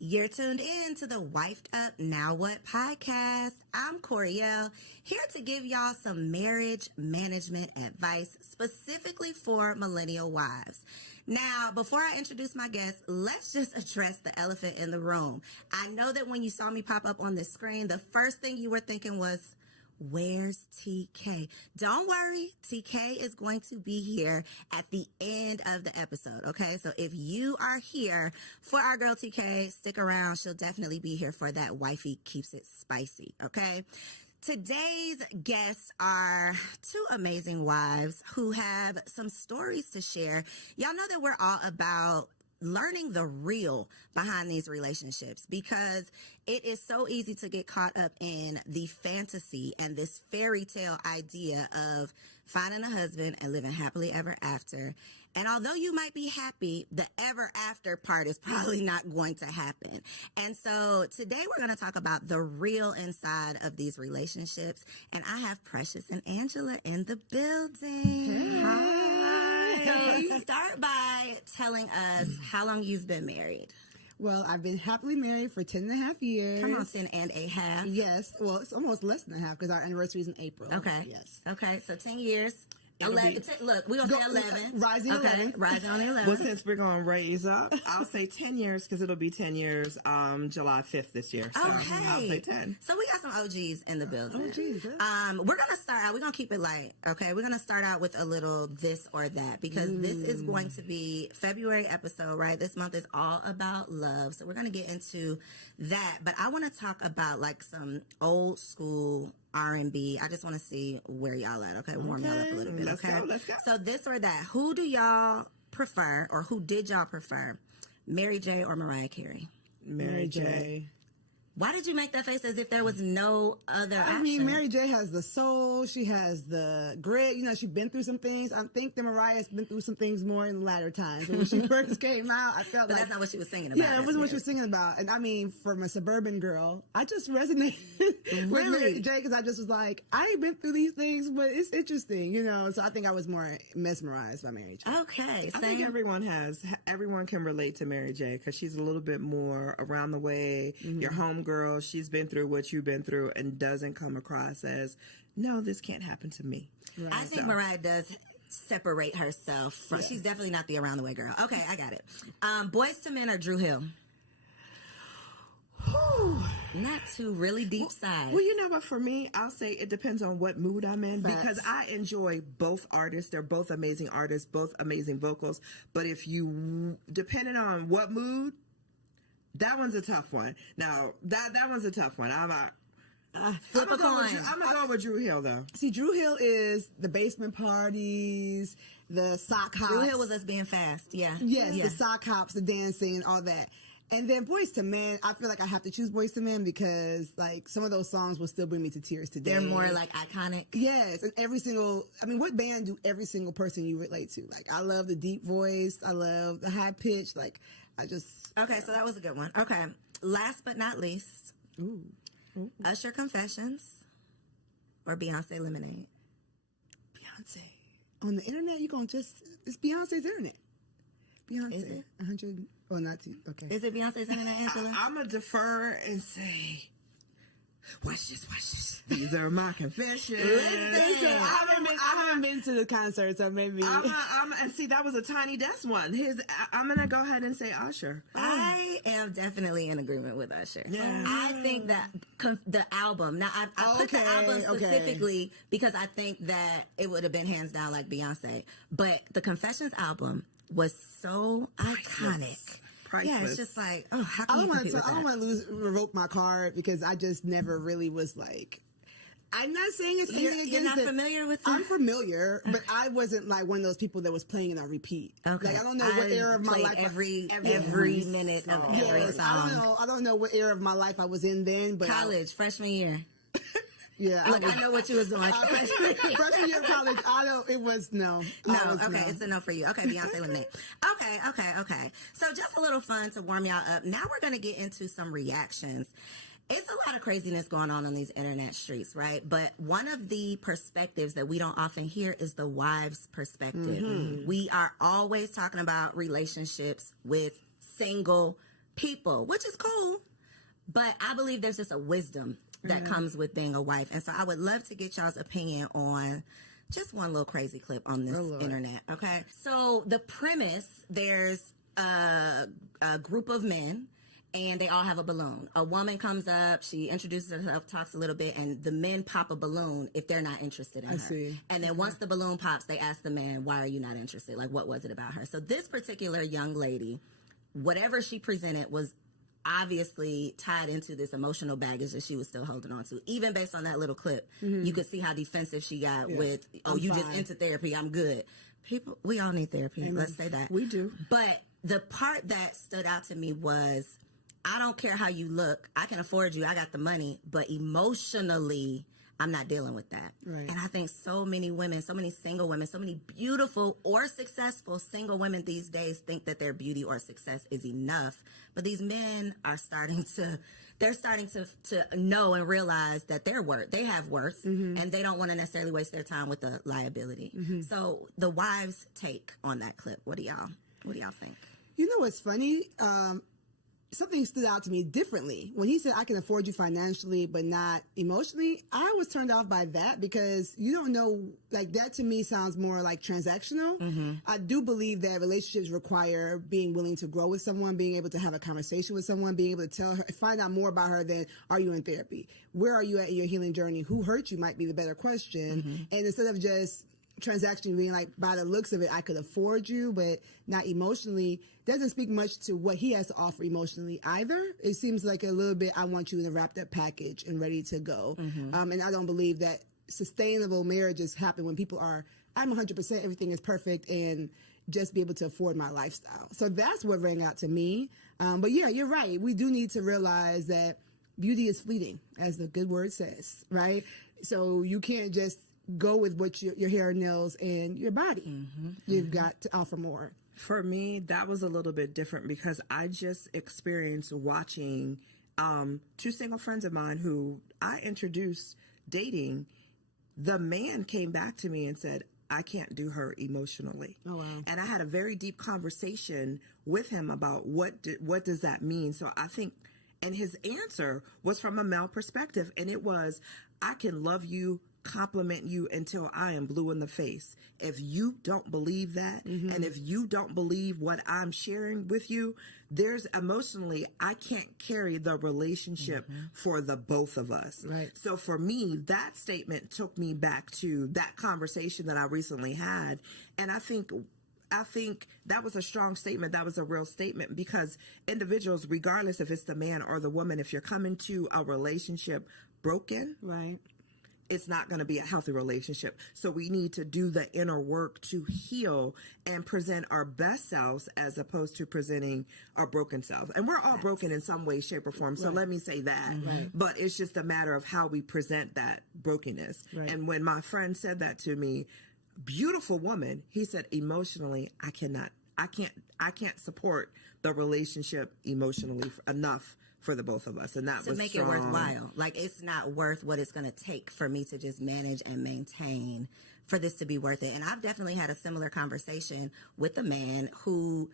You're tuned in to the Wifed Up Now What podcast. I'm Coriel, here to give y'all some marriage management advice specifically for millennial wives. Now, before I introduce my guest, let's just address the elephant in the room. I know that when you saw me pop up on the screen, the first thing you were thinking was, where's TK? Don't worry, TK is going to be here at the end of the episode, okay? So if you are here for our girl TK, stick around. She'll definitely be here for that wifey keeps it spicy, okay? Today's guests are two amazing wives who have some stories to share. Y'all know that we're all about learning the real behind these relationships because it is so easy to get caught up in the fantasy and this fairy tale idea of finding a husband and living happily ever after. And although you might be happy, the ever after part is probably not going to happen. And so today we're going to talk about the real inside of these relationships. And I have Precious and Angela in the building. Hey. Hi. So start by telling us how long you've been married. Well, I've been happily married for 10 and a half years. Come on, 10 and a half. Yes. Well, it's almost less than a half because our anniversary is in April. Okay. Yes. Okay, so 10 years. 11. Look, we're going to say 11. Rising okay. 11. Rising on the 11. Well, since we're going to raise up, I'll say 10 years because it'll be 10 years July 5th this year. So okay. I'll say 10. So we got some OGs in the building. OGs, we're going to start out. We're going to keep it light, okay? We're going to start out with a little this or that because this is going to be February episode, right? This month is all about love. So we're going to get into that. But I want to talk about like some old school R&B. I just want to see where y'all at, okay? Warm y'all up a little bit, okay? Let's go. So this or that, who do y'all prefer or who did y'all prefer, Mary J. or Mariah Carey? Mary J. Why did you make that face as if there was no other option? I mean, Mary J has the soul. She has the grit. You know, she's been through some things. I think that Mariah's been through some things more in the latter times. When she first came out, I felt but like... that's not what she was singing about. Yeah, it wasn't what she was singing about. And I mean, from a suburban girl, I just resonated with Mary J because I just was like, I ain't been through these things, but it's interesting, you know? So I think I was more mesmerized by Mary J. Okay. I think everyone can relate to Mary J because she's a little bit more around the way. Your homegirl, she's been through what you've been through and doesn't come across as, no, this can't happen to me. Right. I think Mariah does separate herself from, she's definitely not the around the way girl. Okay, I got it. Boys to Men or Drew Hill? Not two really deep sides. Well, you know what? For me, I'll say it depends on what mood I'm in because I enjoy both artists. They're both amazing artists, both amazing vocals. But if you, depending on what mood, that one's a tough one. Now, that one's a tough one. Flip a coin. I'm going to go with Drew Hill, though. See, Drew Hill is the basement parties, the sock hops. Drew Hill was us being fast, yeah. Yes, the sock hops, the dancing, all that. And then Boys to Men, I feel like I have to choose Boys to Men because, like, some of those songs will still bring me to tears today. They're more, like, iconic. Yes, and what band do every single person you relate to? Like, I love the deep voice. I love the high pitch. Like, Okay, so that was a good one. Okay, last but not least, Usher Confessions or Beyonce Lemonade? Beyonce. On the internet, it's Beyonce's internet. Beyonce. Is it? 100, or not two, okay. Is it Beyonce's internet, Angela? I'm going to defer and say, watch this. These are my confessions. Listen, I haven't been to the concert, so maybe. And see, that was a Tiny Desk one. I'm going to go ahead and say Usher. I am definitely in agreement with Usher. Yeah. I think that the album, now I put the album specifically because I think that it would have been hands down like Beyonce, but the Confessions album was so iconic. Priceless. Yeah, it's just like, oh, how can you compete with that? I don't want to revoke my card because I just never really was like. I'm not saying it's anything against it. You're not familiar with it? I'm familiar, but I wasn't like one of those people that was playing it on repeat. Okay. Like, I don't know what era of my life. Every minute of every song. I don't know what era of my life I was in then, but college, freshman year. Yeah. Look, I know what you was doing. Freshman year of college, no. Okay, it's a no for you. Okay, Beyonce Lemonade. Okay. So just a little fun to warm y'all up. Now we're going to get into some reactions. It's a lot of craziness going on these internet streets, right? But one of the perspectives that we don't often hear is the wife's perspective. We are always talking about relationships with single people, which is cool. But I believe there's just a wisdom that comes with being a wife. And so I would love to get y'all's opinion on just one little crazy clip on this internet. Okay. So the premise, there's a group of men and they all have a balloon. A woman comes up, she introduces herself, talks a little bit, and the men pop a balloon if they're not interested in her. See. And then once the balloon pops, they ask the man, why are you not interested? Like, what was it about her? So this particular young lady, whatever she presented was obviously tied into this emotional baggage that she was still holding on to. Even based on that little clip, you could see how defensive she got with, oh, you just into therapy, I'm good. People, we all need therapy. Amen. Let's say that. We do. But the part that stood out to me was, I don't care how you look. I can afford you. I got the money. But emotionally, I'm not dealing with that. Right. And I think so many women, so many single women, so many beautiful or successful single women these days think that their beauty or success is enough. But these men are starting to know and realize that they have worth, and they don't want to necessarily waste their time with the liability. So the wives' take on that clip, what do y'all think? You know what's funny? Something stood out to me differently. When he said, I can afford you financially, but not emotionally, I was turned off by that because you don't know, like that to me sounds more like transactional. I do believe that relationships require being willing to grow with someone, being able to have a conversation with someone, being able to tell her, find out more about her than, are you in therapy? Where are you at in your healing journey? Who hurt you might be the better question. And instead of just transaction being like, by the looks of it, I could afford you, but not emotionally, doesn't speak much to what he has to offer emotionally either. It seems like a little bit, I want you in a wrapped up package and ready to go. And I don't believe that sustainable marriages happen when people are, I'm 100%, everything is perfect, and just be able to afford my lifestyle. So that's what rang out to me. But yeah, you're right. We do need to realize that beauty is fleeting, as the good word says, right? So you can't just go with what your hair, nails, and your body. You've got to offer more. For me, that was a little bit different because I just experienced watching two single friends of mine who I introduced dating. The man came back to me and said, I can't do her emotionally. Oh, wow. And I had a very deep conversation with him about what does that mean? So I think, and his answer was from a male perspective, and it was, I can love you, compliment you until I am blue in the face. If you don't believe that, and if you don't believe what I'm sharing with you, there's emotionally, I can't carry the relationship for the both of us. Right. So for me, that statement took me back to that conversation that I recently had. And I think that was a strong statement. That was a real statement because individuals, regardless if it's the man or the woman, if you're coming to a relationship broken, Right. it's not going to be a healthy relationship. So we need to do the inner work to heal and present our best selves as opposed to presenting our broken selves. And we're all broken in some way, shape, or form. So let me say that. But it's just a matter of how we present that brokenness. Right. And when my friend said that to me, beautiful woman, he said, emotionally, I can't support the relationship emotionally enough for the both of us. And that to was make strong. it worthwhile. Like, it's not worth what it's going to take for me to just manage and maintain for this to be worth it. And I've definitely had a similar conversation with a man who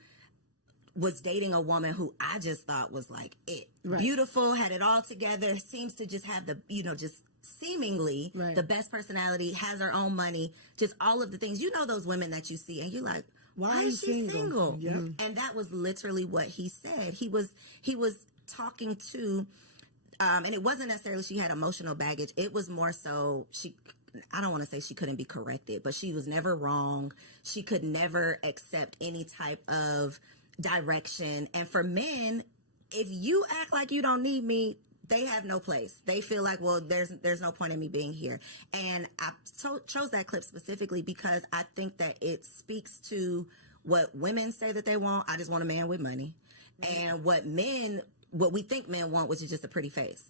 was dating a woman who I just thought was like it. Right. Beautiful, had it all together, seems to just have the, just seemingly the best personality, has her own money, just all of the things. You know those women that you see and you're like, why is she single? And that was literally what he said. He was talking to, and it wasn't necessarily she had emotional baggage. It was more so I don't want to say she couldn't be corrected, but she was never wrong. She could never accept any type of direction. And for men, if you act like you don't need me, they have no place. They feel like, well, there's no point in me being here. And I chose that clip specifically because I think that it speaks to what women say that they want. I just want a man with money. And what men what we think men want, which is just a pretty face.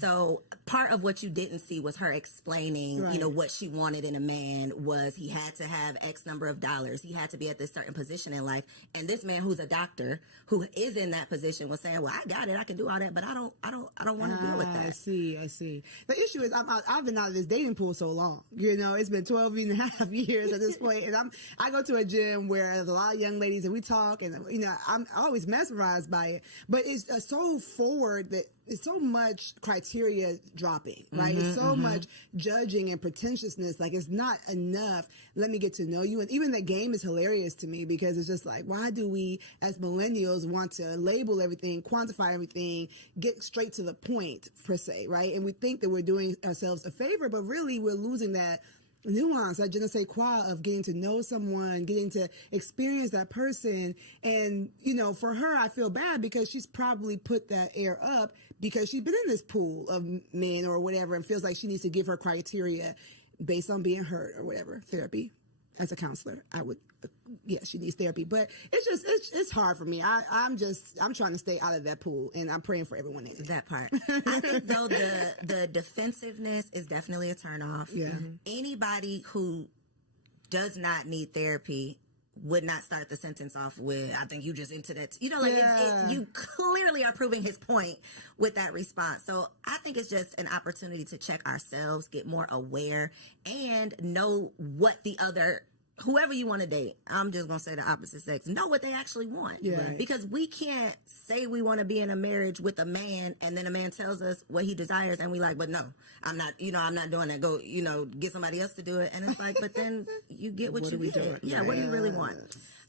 So part of what you didn't see was her explaining, you know, what she wanted in a man was he had to have X number of dollars. He had to be at this certain position in life. And this man who's a doctor who is in that position was saying, well, I got it. I can do all that, but I don't want to deal with that. I see. The issue is I've been out of this dating pool so long. You know, it's been 12 and a half years at this point. And I go to a gym where there's a lot of young ladies and we talk and, you know, I'm always mesmerized by it, but it's so forward that it's so much criteria dropping, right? It's so much judging and pretentiousness. Like, it's not enough. Let me get to know you. And even the game is hilarious to me because it's just like, why do we as millennials want to label everything, quantify everything, get straight to the point per se, right? And we think that we're doing ourselves a favor, but really we're losing that nuance, that je ne sais quoi of getting to know someone, getting to experience that person. And, you know, for her, I feel bad because she's probably put that air up because she's been in this pool of men or whatever and feels like she needs to give her criteria based on being hurt or whatever. Therapy. As a counselor, I would, she needs therapy. But it's hard for me. I'm trying to stay out of that pool, and I'm praying for everyone in it. That part. I think, though, the defensiveness is definitely a turnoff. Yeah. Anybody who does not need therapy would not start the sentence off with, I think you just into that. You know, like, you clearly are proving his point with that response. So I think it's just an opportunity to check ourselves, get more aware, and know what the other, whoever you want to date, I'm just going to say the opposite sex, know what they actually want. Yeah. Because we can't say we want to be in a marriage with a man and then a man tells us what he desires and we like, but no, I'm not doing that. Go, get somebody else to do it. And it's like, but then you get what you get. Yeah, what do you really want?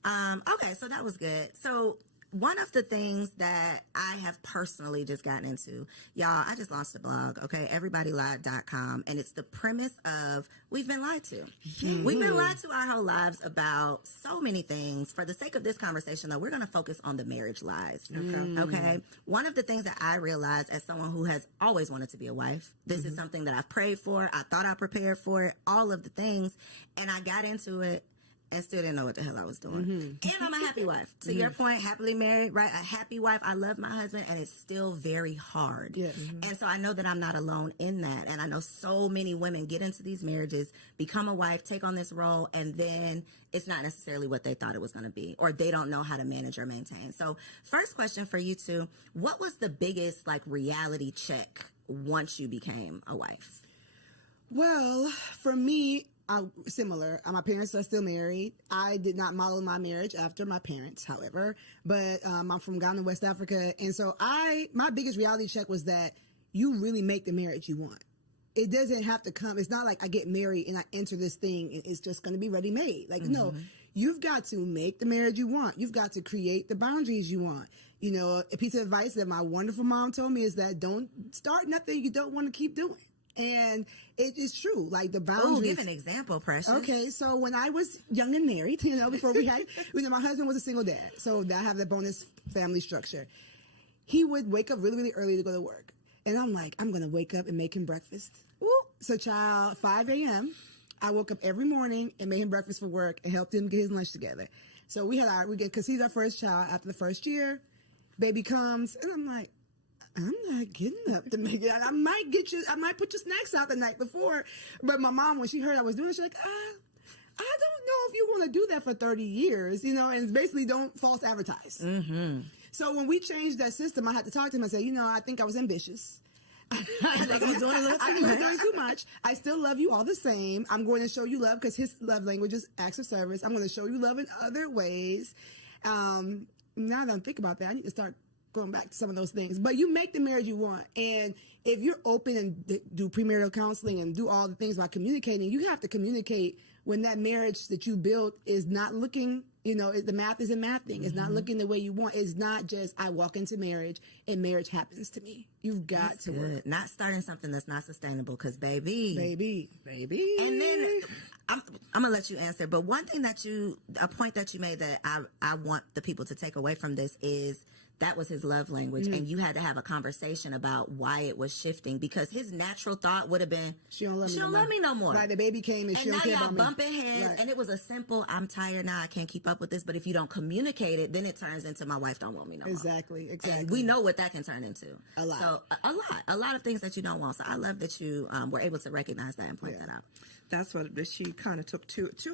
Okay, so that was good. So one of the things that I have personally just gotten into, y'all, I just launched a blog, okay, everybodylied.com, and it's the premise of we've been lied to. We've been lied to our whole lives about so many things. For the sake of this conversation, though, we're going to focus on the marriage lies, okay? One of the things that I realized as someone who has always wanted to be a wife, this is something that I've prayed for, I thought I prepared for it, all of the things, and I got into it and still didn't know what the hell I was doing. And I'm a happy wife. To your point, happily married, right? A happy wife. I love my husband, and it's still very hard. Yeah. And so I know that I'm not alone in that. And I know so many women get into these marriages, become a wife, take on this role, and then it's not necessarily what they thought it was going to be, or they don't know how to manage or maintain. So first question for you two, what was the biggest reality check once you became a wife? Well, for me, similar. My parents are still married. I did not model my marriage after my parents, however, but I'm from Ghana, West Africa. And so my biggest reality check was that you really make the marriage you want. It doesn't have to come. It's not like I get married and I enter this thing and it's just going to be ready made. Like, no, you've got to make the marriage you want. You've got to create the boundaries you want. You know, a piece of advice that my wonderful mom told me is that don't start nothing you don't want to keep doing. And it is true, like the boundaries. Oh, give an example, Precious. Okay, so when I was young and married, before we had, my husband was a single dad, so I have the bonus family structure. He would wake up really, really early to go to work. And I'm like, I'm going to wake up and make him breakfast. Woo. So, 5 a.m., I woke up every morning and made him breakfast for work and helped him get his lunch together. So we because he's our first child after the first year, baby comes, and I'm like, I'm not getting up to make it. I might put your snacks out the night before. But my mom, when she heard I was doing it, she's like, I don't know if you want to do that for 30 years, and it's basically don't false advertise. So when we changed that system, I had to talk to him and say, I think I was ambitious. I think I was doing a little too much. I was doing too much. I still love you all the same. I'm going to show you love because his love language is acts of service. I'm going to show you love in other ways. Now that I think about that, I need to start going back to some of those things. But you make the marriage you want. And if you're open and do premarital counseling and do all the things about communicating, you have to communicate when that marriage that you built is not looking, the math isn't mathing. It's not looking the way you want. It's not just I walk into marriage and marriage happens to me. You've got That's to good. work. Not starting something that's not sustainable because baby. And And then I'm going to let you answer. But one thing a point that you made that I want the people to take away from this is that was his love language, and you had to have a conversation about why it was shifting, because his natural thought would have been, she don't love me no more. Like the baby came and she now don't care y'all about me. bumping heads, Right. and it was a simple, I'm tired now, I can't keep up with this. But if you don't communicate it, then it turns into, my wife don't want me no more. Exactly. And we know what that can turn into. A lot. So a lot of things that you don't want. So I love that you were able to recognize that and point that out. That's what she kind of took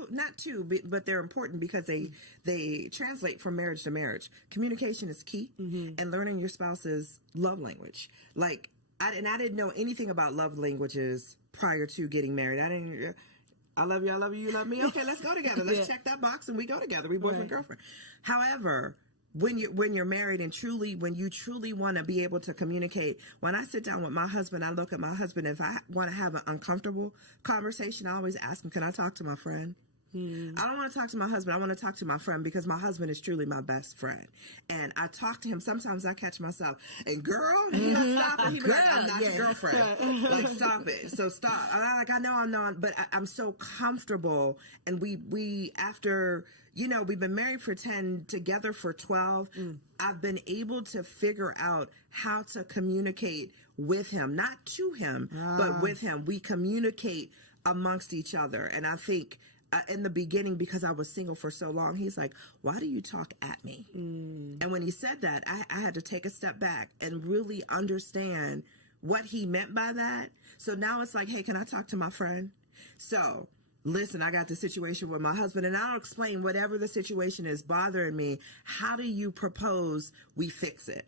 not two, but they're important because they translate from marriage to marriage. Communication is key, and learning your spouse's love language. Like, I didn't know anything about love languages prior to getting married. I love you, I love you, you love me. Okay, let's go together. Let's check that box and we go together. We boyfriend, girlfriend. However, when you're married and when you truly want to be able to communicate, when I sit down with my husband, I look at my husband. If I want to have an uncomfortable conversation, I always ask him, can I talk to my friend? I don't want to talk to my husband. I want to talk to my friend, because my husband is truly my best friend. And I talk to him. Sometimes I catch myself, and girl, he'll stop and he'll be like, I'm not your girlfriend. Like, stop it. So stop. I know I'm not, but I'm so comfortable. And we after, we've been married for 10, together for 12. I've been able to figure out how to communicate with him, not to him, but with him. We communicate amongst each other. And I think, in the beginning, because I was single for so long, he's like, why do you talk at me? And when he said that, I had to take a step back and really understand what he meant by that. So now it's like, hey, can I talk to my friend? So listen, I got the situation with my husband, and I'll explain whatever the situation is bothering me. How do you propose we fix it?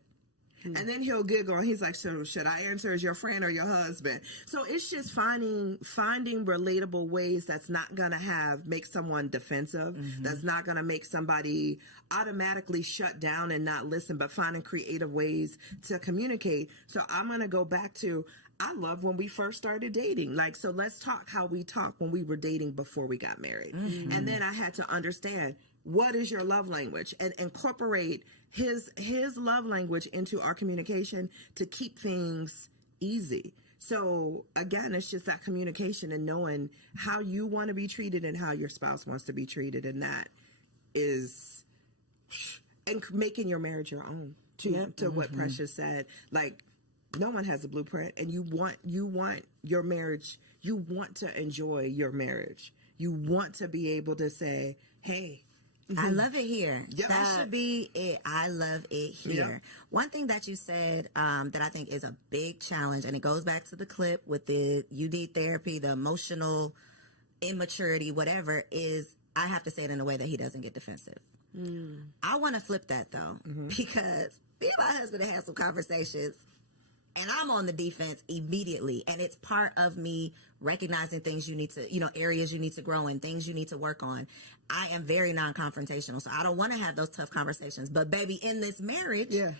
And then he'll giggle, and he's like, so should I answer as your friend or your husband? So it's just finding relatable ways that's not going to make someone defensive, that's not going to make somebody automatically shut down and not listen, but finding creative ways to communicate. So I'm going to go back to, I love when we first started dating. Like, so let's talk how we talked when we were dating before we got married. And then I had to understand, what is your love language, and incorporate his love language into our communication to keep things easy. So again, it's just that communication and knowing how you want to be treated and how your spouse wants to be treated. And that is, and making your marriage your own to what Precious said. Like, no one has a blueprint, and you want your marriage. You want to enjoy your marriage. You want to be able to say, hey, I love it here. Yep. That should be it. I love it here. Yep. One thing that you said that I think is a big challenge, and it goes back to the clip with the you need therapy, the emotional immaturity, whatever, is I have to say it in a way that he doesn't get defensive. I want to flip that, though, because me and my husband have had some conversations, and I'm on the defense immediately. And it's part of me recognizing things you need to, areas you need to grow in, things you need to work on. I am very non-confrontational, so I don't want to have those tough conversations. But baby, in this marriage, it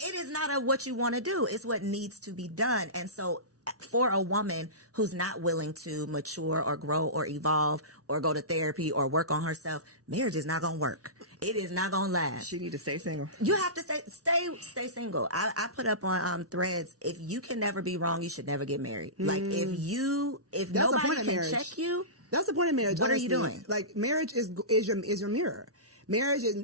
is not what you want to do. It's what needs to be done. And so for a woman who's not willing to mature or grow or evolve or go to therapy or work on herself, marriage is not going to work. It is not going to last. she need to stay single. You have to stay single. I put up on Threads, if you can never be wrong, you should never get married. Like, if That's the point nobody of can marriage. check you, That's the point of marriage. What are you honestly. doing? Like, marriage is your mirror. Marriage is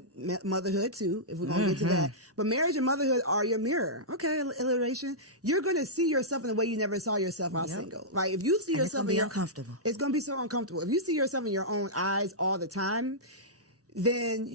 motherhood too, if we're going to get to that. But marriage and motherhood are your mirror. Okay, alliteration. You're going to see yourself in the way you never saw yourself while single. Like, if you see and it's yourself going to be uncomfortable. it's going to be so uncomfortable. If you see yourself in your own eyes all the time, then,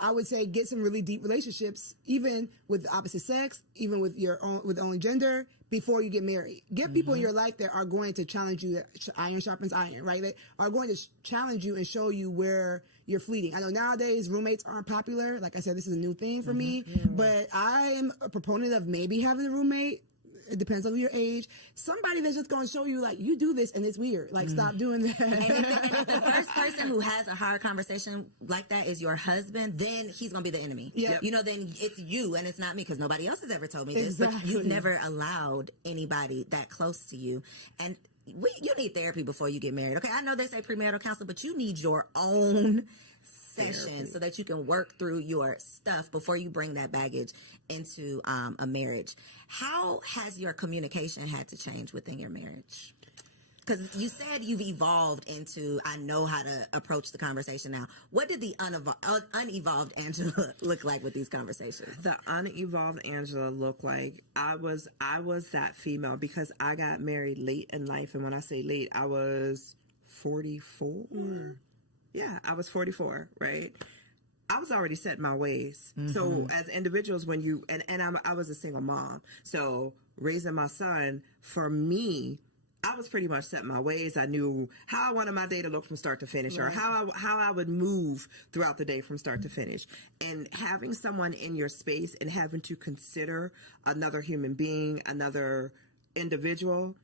I would say get some really deep relationships, even with the opposite sex, even with the only gender, before you get married. Get people in your life that are going to challenge you, that iron sharpens iron, right? They are going to challenge you and show you where you're fleeting. I know nowadays roommates aren't popular. Like I said, this is a new thing for me, but I am a proponent of maybe having a roommate. It depends on your age. Somebody that's just going to show you, like, you do this and it's weird. Like, stop doing that. And if the first person who has a hard conversation like that is your husband, then he's going to be the enemy. Yep. Then it's you and it's not me, because nobody else has ever told me this. Exactly. But you've never allowed anybody that close to you. And you need therapy before you get married. Okay, I know they say premarital counseling, but you need your own session so that you can work through your stuff before you bring that baggage into a marriage. How has your communication had to change within your marriage? because you said you've evolved into, I know how to approach the conversation now. What did the unevolved Angela look like with these conversations? The unevolved Angela looked like I was that female because I got married late in life. And when I say late, I was 44. Yeah, I was 44, right? I was already set in my ways. So as individuals, when you, and I was a single mom. So raising my son, for me, I was pretty much set in my ways. I knew how I wanted my day to look from start to finish, or how I would move throughout the day from start to finish. And having someone in your space and having to consider another human being, another individual,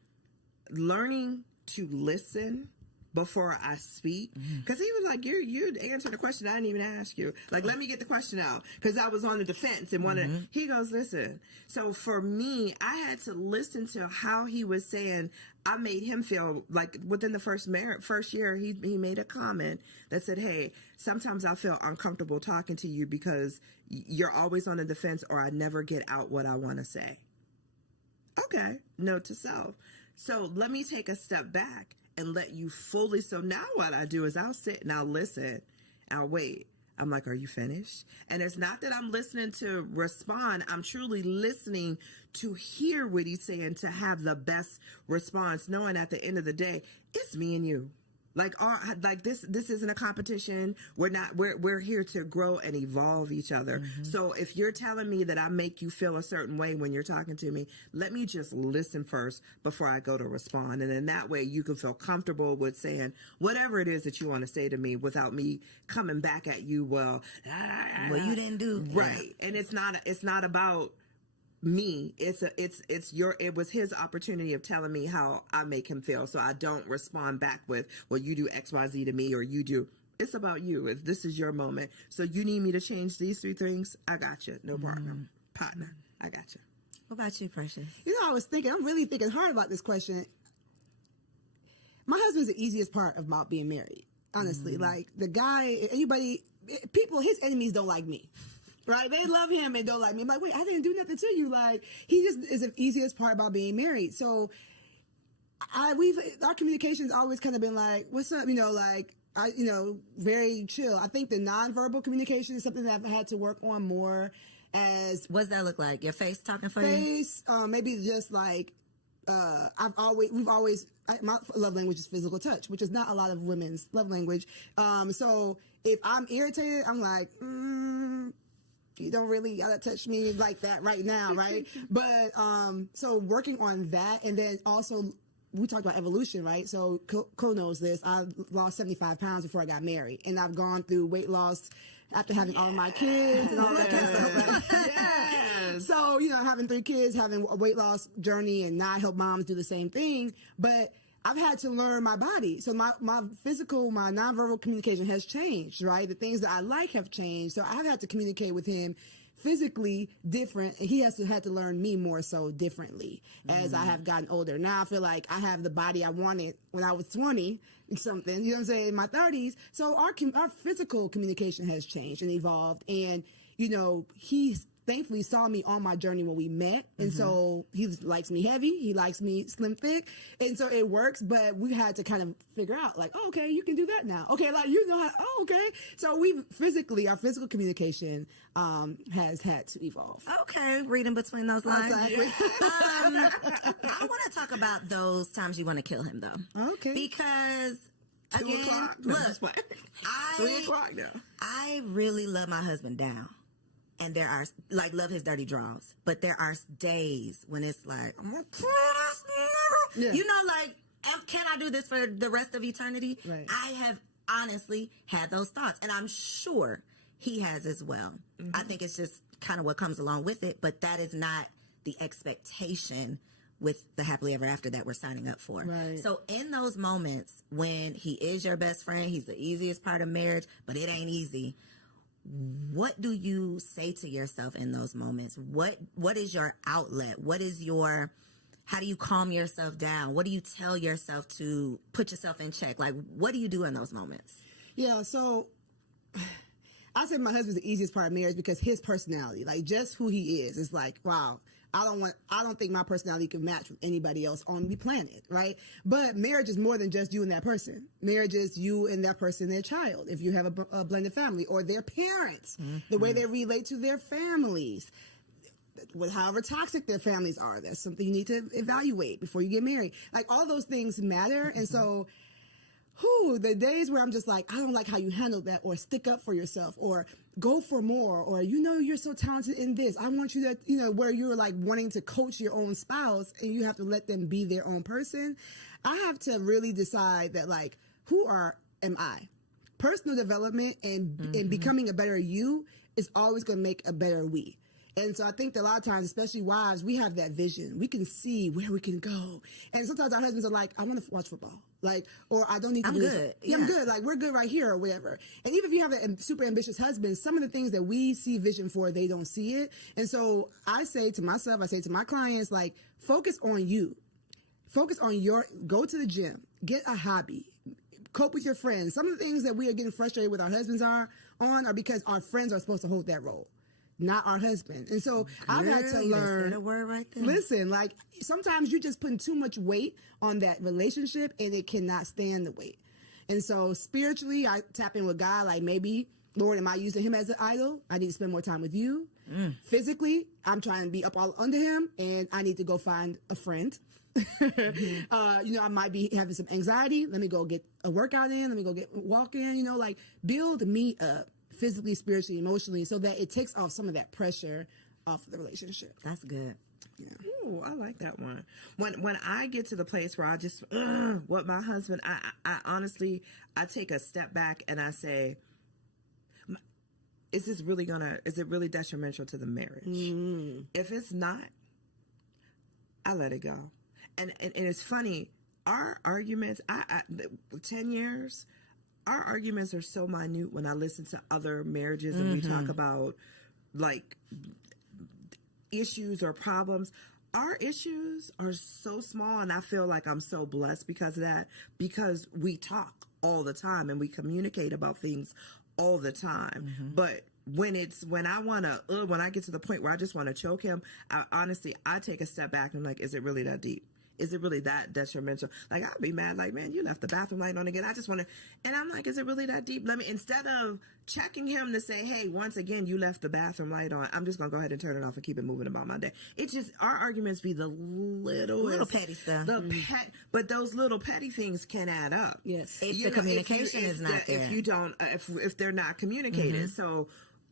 learning to listen before I speak, because he was like, you answered the question I didn't even ask you. Like, let me get the question out, because I was on the defense and wanted. He goes, listen. So for me, I had to listen to how he was saying. I made him feel like within the first year, he made a comment that said, hey, sometimes I feel uncomfortable talking to you because you're always on the defense, or I never get out what I want to say. Okay, note to self. So let me take a step back and let you fully. So now what I do is I'll sit and I'll listen. I'll wait. I'm like, are you finished? And it's not that I'm listening to respond. I'm truly listening to hear what he's saying, to have the best response, knowing at the end of the day, it's me and you. Like this isn't a competition. We're here to grow and evolve each other. So if you're telling me that I make you feel a certain way when you're talking to me, let me just listen first before I go to respond. And then that way you can feel comfortable with saying whatever it is that you want to say to me without me coming back at you. Well, you didn't do right. And it's not about me. It was his opportunity of telling me how I make him feel. So I don't respond back with, well, you do XYZ to me, or you do. It's about you. If this is your moment. So you need me to change these 3 things, I got you. No problem. Partner, I got you. What about you, Precious? I'm really thinking hard about this question. My husband's the easiest part about being married. Honestly, like the guy, his enemies don't like me. Right? They love him and don't like me. I'm like, wait, I didn't do nothing to you. Like, he just is the easiest part about being married. So our communication's always kind of been like, what's up? Very chill. I think the nonverbal communication is something that I've had to work on more. What's that look like? Your face talking for you? Face, maybe just like, my love language is physical touch, which is not a lot of women's love language. So if I'm irritated, I'm like, you don't really gotta touch me like that right now, right? But so working on that, and then also we talked about evolution, right? So Cole knows this. I lost 75 pounds before I got married, and I've gone through weight loss after having all of my kids and all that kind of stuff. Yes. So having 3 kids, having a weight loss journey, and now I help moms do the same thing, but I've had to learn my body. So my nonverbal communication has changed, right? The things that I like have changed. So I've had to communicate with him physically different, and he had to learn me more so differently as I have gotten older. Now I feel like I have the body I wanted when I was 20 something, you know what I'm saying, in my 30s. So our physical communication has changed and evolved, and he's thankfully saw me on my journey when we met. And so he likes me heavy. He likes me slim thick. And so it works, but we had to kind of figure out like, oh, okay, you can do that now. Okay. Like, okay. So our physical communication, has had to evolve. Okay. Reading between those lines. Exactly. I want to talk about those times you want to kill him though. Okay. Because 2 o'clock? Look, 3 o'clock now. I really love my husband down. And there are, love his dirty draws. But there are days when it's like, I'm going to kill this nigga. Yeah. Can I do this for the rest of eternity? Right. I have honestly had those thoughts. And I'm sure he has as well. I think it's just kind of what comes along with it. But that is not the expectation with the happily ever after that we're signing up for. Right. So in those moments when he is your best friend, he's the easiest part of marriage, but it ain't easy. What do you say to yourself in those moments? What is your outlet? How do you calm yourself down? What do you tell yourself to put yourself in check? Like, what do you do in those moments? Yeah, so I said my husband's the easiest part of marriage because his personality, like just who he is like, wow, I don't think my personality can match with anybody else on the planet, right? But marriage is more than just you and that person. Marriage is you and that person, their child, if you have a blended family, or their parents, the way they relate to their families. With however toxic their families are, that's something you need to evaluate before you get married. Like, all those things matter. And so, the days where I'm just like, I don't like how you handled that, or stick up for yourself, or go for more, or, you're so talented in this, I want you to, where you're like wanting to coach your own spouse and you have to let them be their own person. I have to really decide that, like, am I? Personal development and becoming a better you is always going to make a better we. And so I think that a lot of times, especially wives, we have that vision. We can see where we can go. And sometimes our husbands are like, I want to watch football. Like, or I don't need to do good. Yeah, I'm good. Like, we're good right here, or whatever. And even if you have a super ambitious husband, some of the things that we see vision for, they don't see it. And so I say to myself, I say to my clients, like, focus on you. Focus on go to the gym, get a hobby, cope with your friends. Some of the things that we are getting frustrated with our husbands are because our friends are supposed to hold that role, not our husband. And so I've had to learn. A word right there. Listen, like, sometimes you're just putting too much weight on that relationship and it cannot stand the weight. And so spiritually, I tap in with God, like, maybe, Lord, am I using him as an idol? I need to spend more time with you. Physically, I'm trying to be up all under him and I need to go find a friend. I might be having some anxiety. Let me go get a workout in. Let me go get walk in, like, build me up physically, spiritually, emotionally, so that it takes off some of that pressure off of the relationship. That's good. Yeah. Ooh, I like that one. When I get to the place where I just, what my husband, I honestly, I take a step back and I say, is it really detrimental to the marriage? If it's not, I let it go. And it's funny, our arguments, 10 years, our arguments are so minute when I listen to other marriages and we talk about, like, issues or problems. Our issues are so small, and I feel like I'm so blessed because of that, because we talk all the time and we communicate about things all the time. But when I get to the point where I just want to choke him, I take a step back and I'm like, is it really that deep? Is it really that detrimental? Like, I'd be mad, like, man, you left the bathroom light on again. I just want to, and I'm like, is it really that deep? Instead of checking him to say, hey, once again, you left the bathroom light on, I'm just going to go ahead and turn it off and keep it moving about my day. It's just, our arguments be the little petty stuff. But those little petty things can add up. Yes. If the communication is not there. If you don't, if they're not communicated. So,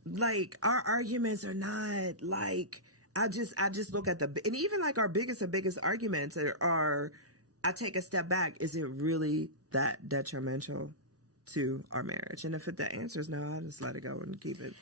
like, our arguments are not, like, I just look at and even like our biggest arguments are, I take a step back. Is it really that detrimental to our marriage? And if the answer is no, I just let it go and keep it.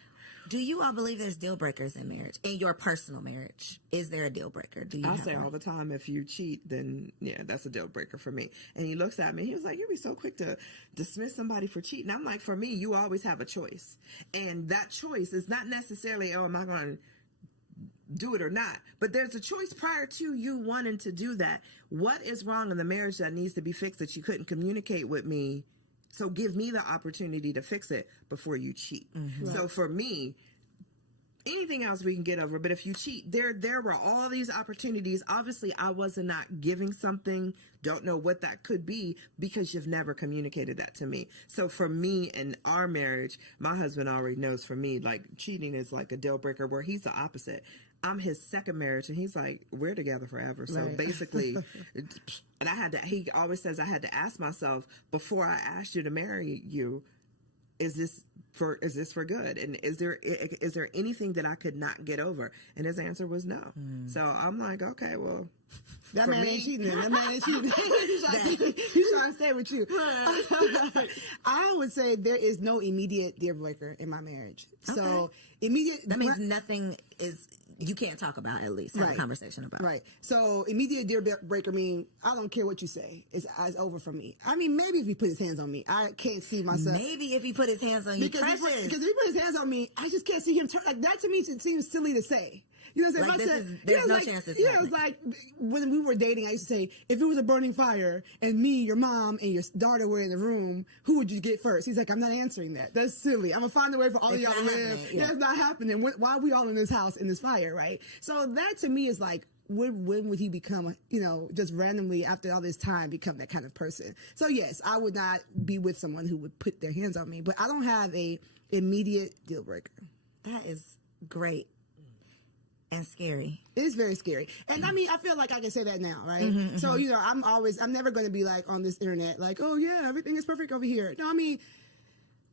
Do you all believe there's deal breakers in marriage? In your personal marriage, is there a deal breaker? I say all the time, if you cheat, then yeah, that's a deal breaker for me. And he looks at me, he was like, you'd be so quick to dismiss somebody for cheating. I'm like, for me, you always have a choice. And that choice is not necessarily, am I going to do it or not, but there's a choice prior to you wanting to do that. What is wrong in the marriage that needs to be fixed that you couldn't communicate with me? So give me the opportunity to fix it before you cheat. So for me, anything else we can get over, but if you cheat, there were all these opportunities. Obviously, I wasn't not giving something, don't know what that could be, because you've never communicated that to me. So for me in our marriage, my husband already knows, for me, like, cheating is like a deal breaker, where he's the opposite. I'm his second marriage, and he's like, we're together forever. So basically, and he always says I had to ask myself, before I asked you to marry you, is this for good? And is there anything that I could not get over? And his answer was no. So I'm like, okay, well, that man ain't cheating. That man ain't cheating. He's trying to stay with you. I would say there is no immediate deal breaker in my marriage. Okay. So that means nothing is, you can't talk about, at least have a conversation about. Right. So immediate deal breaker mean I don't care what you say. It's over for me. I mean, maybe if he put his hands on me, I can't see myself. Maybe if he put his hands on you, because if he put his hands on me, I just can't see him turn. Like, that to me seems silly to say. You know what I'm Like, saying? there's no chance this Yeah, it was like when we were dating, I used to say, if it was a burning fire and me, your mom, and your daughter were in the room, who would you get first? He's like, I'm not answering that. That's silly. I'm gonna find a way for all of y'all to live. Yeah, it's not happening. Why are we all in this house in this fire, right? So that to me is like, when would he become, just randomly after all this time become that kind of person? So yes, I would not be with someone who would put their hands on me, but I don't have a immediate deal breaker. That is great and scary. It is very scary. And I mean, I feel like I can say that now, right? So, I'm never going to be like on this internet, like, oh yeah, everything is perfect over here. No, I mean,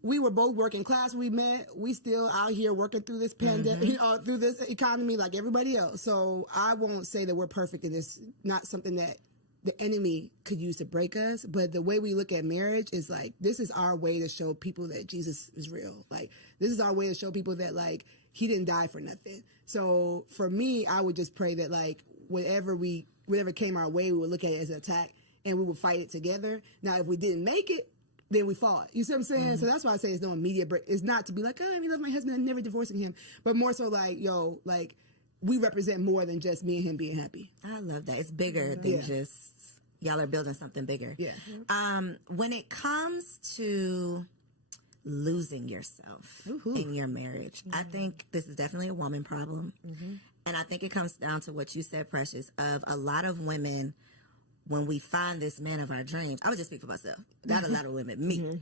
we were both working class. We met. We still out here working through this pandemic, through this economy like everybody else. So I won't say that we're perfect in this. Not something that the enemy could use to break us. But the way we look at marriage is like, this is our way to show people that Jesus is real. Like, this is our way to show people that like he didn't die for nothing. So for me, I would just pray that like whatever came our way, we would look at it as an attack and we would fight it together. Now, if we didn't make it, then we fought. You see what I'm saying? So that's why I say it's no immediate break. It's not to be like, oh, I love my husband, I'm never divorcing him. But more so like, we represent more than just me and him being happy. I love that. It's bigger than just y'all are building something bigger. Yeah. When it comes to losing yourself in your marriage, I think this is definitely a woman problem. And I think it comes down to what you said, Precious, of a lot of women, when we find this man of our dreams, I would just speak for myself, not a lot of women, me.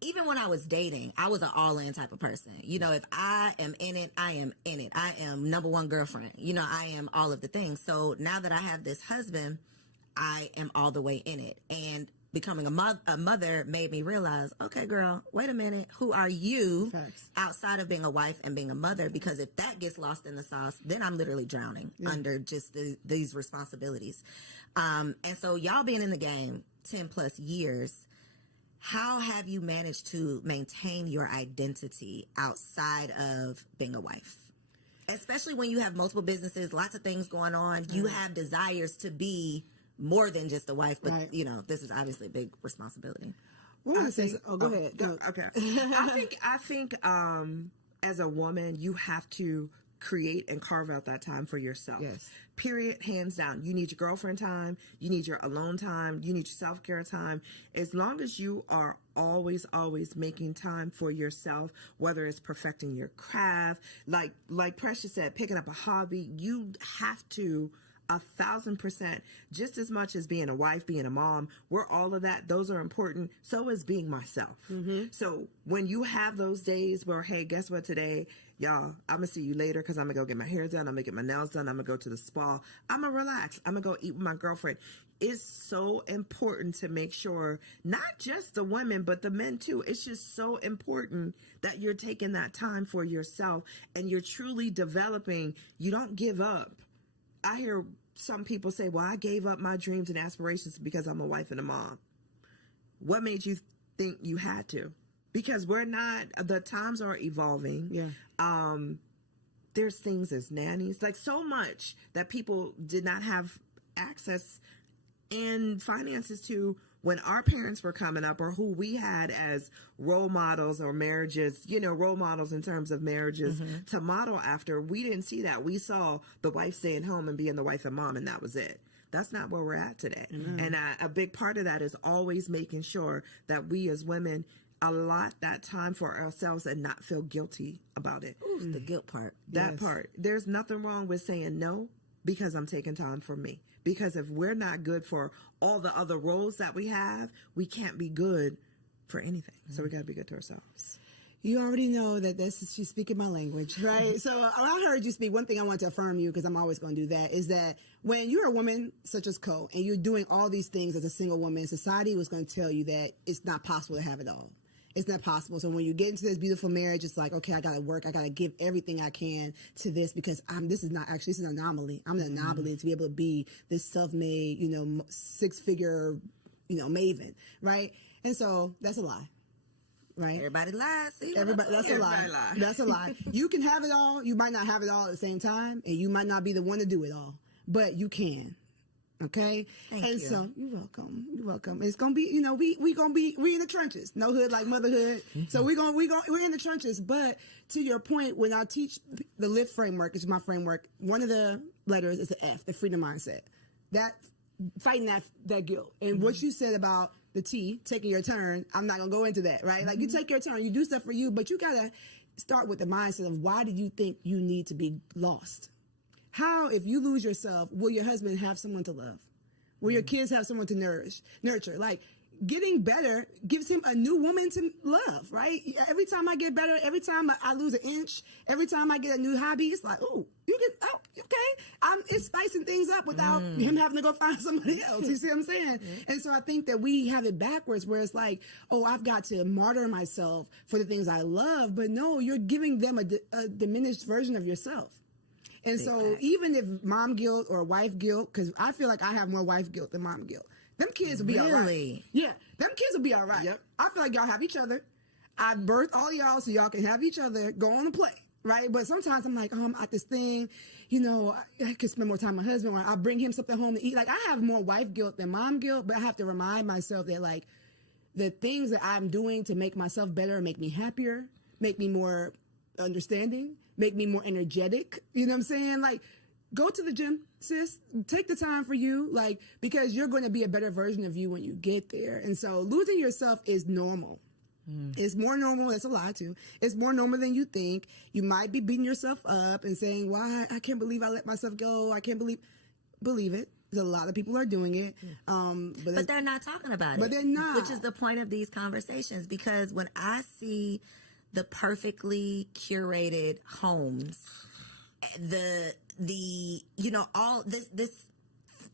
Even when I was dating, I was an all-in type of person. If I am in it, I am in it. I am number one girlfriend. I am all of the things. So now that I have this husband, I am all the way in it. And becoming a mother made me realize, okay, girl, wait a minute. Who are you outside of being a wife and being a mother? Because if that gets lost in the sauce, then I'm literally drowning under just these responsibilities. And so y'all being in the game 10 plus years, how have you managed to maintain your identity outside of being a wife? Especially when you have multiple businesses, lots of things going on, you have desires to be more than just a wife, but this is obviously a big responsibility. Go ahead. No. Okay. I think as a woman, you have to create and carve out that time for yourself. Yes. Period. Hands down. You need your girlfriend time. You need your alone time. You need your self-care time. As long as you are always making time for yourself, whether it's perfecting your craft, like Precious said, picking up a hobby, you have to 1,000%, just as much as being a wife, being a mom, we're all of that. Those are important. So is being myself. So when you have those days where, hey, guess what today? Y'all, I'm going to see you later because I'm going to go get my hair done. I'm going to get my nails done. I'm going to go to the spa. I'm going to relax. I'm going to go eat with my girlfriend. It's so important to make sure, not just the women, but the men too. It's just so important that you're taking that time for yourself and you're truly developing. You don't give up. I hear some people say, well, I gave up my dreams and aspirations because I'm a wife and a mom. What made you think you had to? Because the times are evolving. Yeah. There's things as nannies, like so much that people did not have access and finances to when our parents were coming up, or who we had as role models or marriages, role models in terms of marriages to model after. We didn't see that. We saw the wife staying home and being the wife and mom, and that was it. That's not where we're at today. And a big part of that is always making sure that we as women allot that time for ourselves and not feel guilty about it. Ooh, the guilt part. That part. There's nothing wrong with saying no because I'm taking time for me. Because if we're not good for all the other roles that we have, we can't be good for anything. So we got to be good to ourselves. You already know that she's speaking my language, right? So I heard you speak. One thing I want to affirm you, because I'm always going to do that, is that when you're a woman such as Co, and you're doing all these things as a single woman, society was going to tell you that it's not possible to have it all. It's not possible. So when you get into this beautiful marriage, it's like, okay, I got to work. I got to give everything I can to this because this is an anomaly. I'm an anomaly to be able to be this self-made, 6-figure, maven, right? And so that's a lie. Right? Everybody lies. See, that's a lie. That's a lie. You can have it all. You might not have it all at the same time, and you might not be the one to do it all, but you can. Okay. Thank and you. so you're welcome. You're welcome. It's gonna be, you know, we in the trenches. No hood like motherhood. So we're in the trenches. But to your point, when I teach the LIFT framework, which is my framework, one of the letters is the F, the freedom mindset. That fighting that guilt. And what you said about the T, taking your turn, I'm not gonna go into that, right? Like you take your turn, you do stuff for you, but you gotta start with the mindset of why do you think you need to be lost? How, if you lose yourself, will your husband have someone to love? Will your kids have someone to nurture? Like, getting better gives him a new woman to love, right? Every time I get better, every time I lose an inch, every time I get a new hobby, it's like, okay. It's spicing things up without him having to go find somebody else. You see what I'm saying? And so I think that we have it backwards where it's like, oh, I've got to martyr myself for the things I love. But no, you're giving them a diminished version of yourself. And so even if mom guilt or wife guilt, because I feel like I have more wife guilt than mom guilt, them kids will be all right. Yeah, them kids will be all right. Yep. I feel like y'all have each other. I birthed all y'all so y'all can have each other, go on and play, right? But sometimes I'm like, oh, I'm at this thing, you know, I could spend more time with my husband, or I bring him something home to eat. Like, I have more wife guilt than mom guilt, but I have to remind myself that, like, the things that I'm doing to make myself better, make me happier, make me more understanding, make me more energetic. You know what I'm saying? Like, go to the gym, sis. Take the time for you, like, because you're going to be a better version of you when you get there. And so losing yourself is normal. It's more normal. That's a lie, too. It's more normal than you think. You might be beating yourself up and saying, why? I can't believe I let myself go. I can't believe it. A lot of people are doing it. But they're not talking about it. But they're not. Which is the point of these conversations. Because when I see the perfectly curated homes, the you know, all this